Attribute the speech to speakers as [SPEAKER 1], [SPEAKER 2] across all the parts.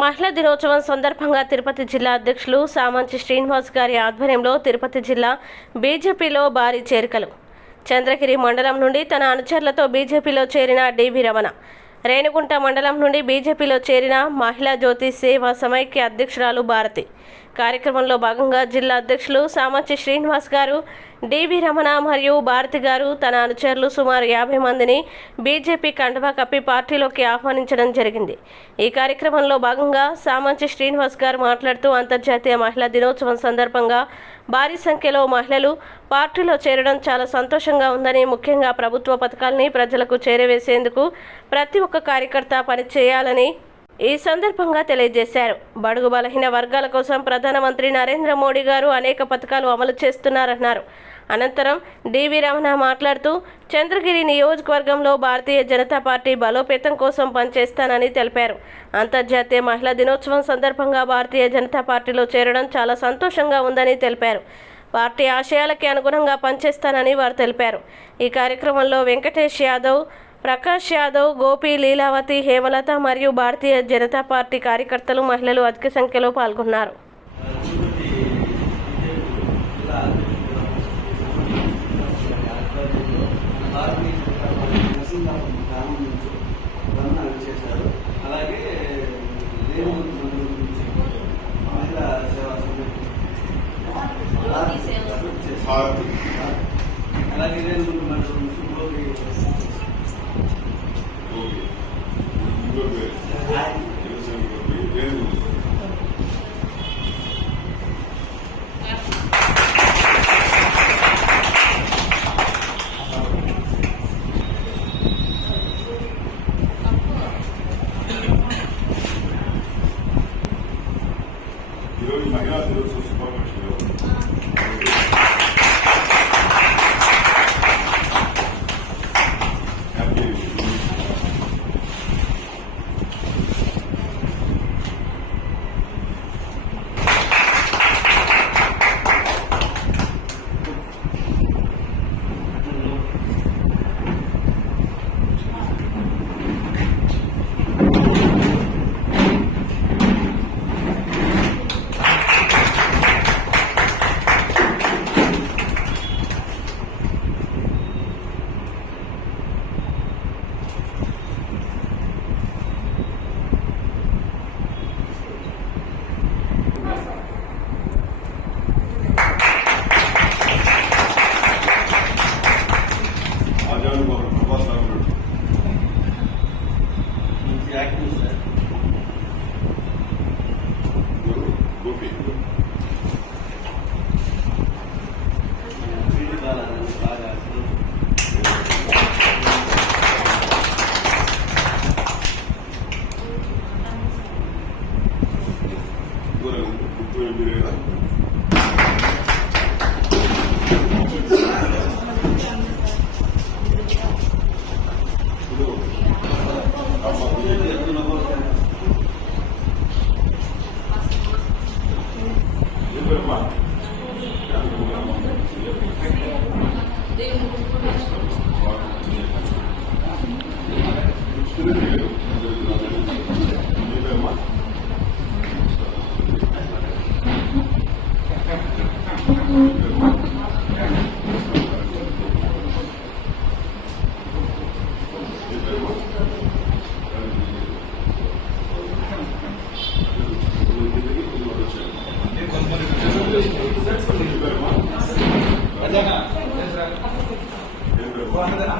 [SPEAKER 1] మహిళా దినోత్సవం సందర్భంగా తిరుపతి జిల్లా అధ్యక్షులు సామంచి శ్రీనివాస్ గారి ఆధ్వర్యంలో తిరుపతి జిల్లా బీజేపీలో భారీ చేరికలు. చంద్రగిరి మండలం నుండి తన అనుచరులతో బీజేపీలో చేరిన డివి రమణ రేణుగుంట మండలం నుండి బీజేపీలో చేరిన మహిళా జ్యోతి సేవా సమైక్య అధ్యక్షురాలు భారతి. కార్యక్రమంలో భాగంగా జిల్లా అధ్యక్షులు సామర్చి శ్రీనివాస్ గారు డివి రమణ మరియు భారతి గారు తన అనుచరులు సుమారు యాభై మందిని బీజేపీ కండవా కప్పి పార్టీలోకి ఆహ్వానించడం జరిగింది. ఈ కార్యక్రమంలో భాగంగా సామంచి శ్రీనివాస్ గారు మాట్లాడుతూ అంతర్జాతీయ మహిళా దినోత్సవం సందర్భంగా భారీ సంఖ్యలో మహిళలు పార్టీలో చేరడం చాలా సంతోషంగా ఉందని ముఖ్యంగా ప్రభుత్వ పథకాల్ని ప్రజలకు చేరవేసేందుకు ప్రతి ఒక్క కార్యకర్త పనిచేయాలని ఈ సందర్భంగా తెలియజేశారు. బడుగు బలహీన వర్గాల కోసం ప్రధానమంత్రి నరేంద్ర మోడీ గారు అనేక పథకాలు అమలు చేస్తున్నారన్నారు. అనంతరం డివి రమణ మాట్లాడుతూ చంద్రగిరి నియోజకవర్గంలో భారతీయ జనతా పార్టీ బలోపేతం కోసం పనిచేస్తానని తెలిపారు. అంతర్జాతీయ మహిళా దినోత్సవం సందర్భంగా భారతీయ జనతా పార్టీలో చేరడం చాలా సంతోషంగా ఉందని తెలిపారు. పార్టీ ఆశయాలకి అనుగుణంగా పనిచేస్తానని వారు తెలిపారు. ఈ కార్యక్రమంలో వెంకటేష్ యాదవ్ ప్రకాష్ యాదవ్ గోపి లీలావతి హేమలత మరియు భారతీయ జనతా పార్టీ కార్యకర్తలు మహిళలు అధిక సంఖ్యలో పాల్గొన్నారు.
[SPEAKER 2] అలాగే
[SPEAKER 3] good.
[SPEAKER 2] I, యాక్టివ్ సార్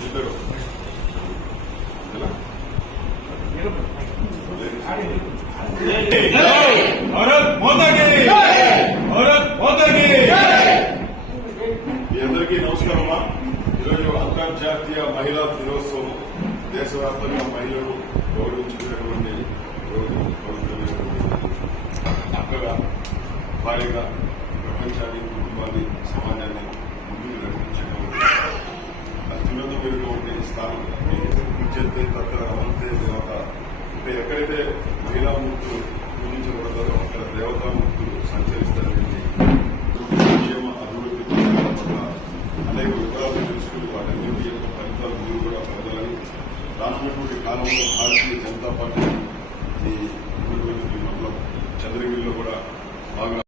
[SPEAKER 4] ఇద్దరు భారత్
[SPEAKER 3] మోతాకి భారత్ మోతాకి నమస్కారమా అంతర్జాతీయ మహిళా
[SPEAKER 2] దినోత్సవం దేశవ్యాప్తంగా మహిళలు గౌరవించుకునేటువంటి రోజు అక్కగా భారీగా ప్రపంచాన్ని కుటుంబాన్ని సమాజాన్ని ముందుకు నడిపించడం నడిపించేటువంటి అత్యున్నతమైనటువంటి స్థానం పూజ్యతే తత్ర అమంతే దేవత అంటే ఎక్కడైతే మహిళామూర్తులు పూజించబడతారో అక్కడ దేవతామూర్తులు సంచరిస్తారని సంక్షేమ అభివృద్ధి పట్ల అనేక వివరాలు తెలుసుకుని వాటన్నింటి యొక్క ఫలితాలు మీరు కూడా పొందాలని రానున్నటువంటి కాలంలో భారతీయ జనతా పార్టీ ఈ ఉన్నటువంటి మండలం చంద్రగిరిలో కూడా బాగా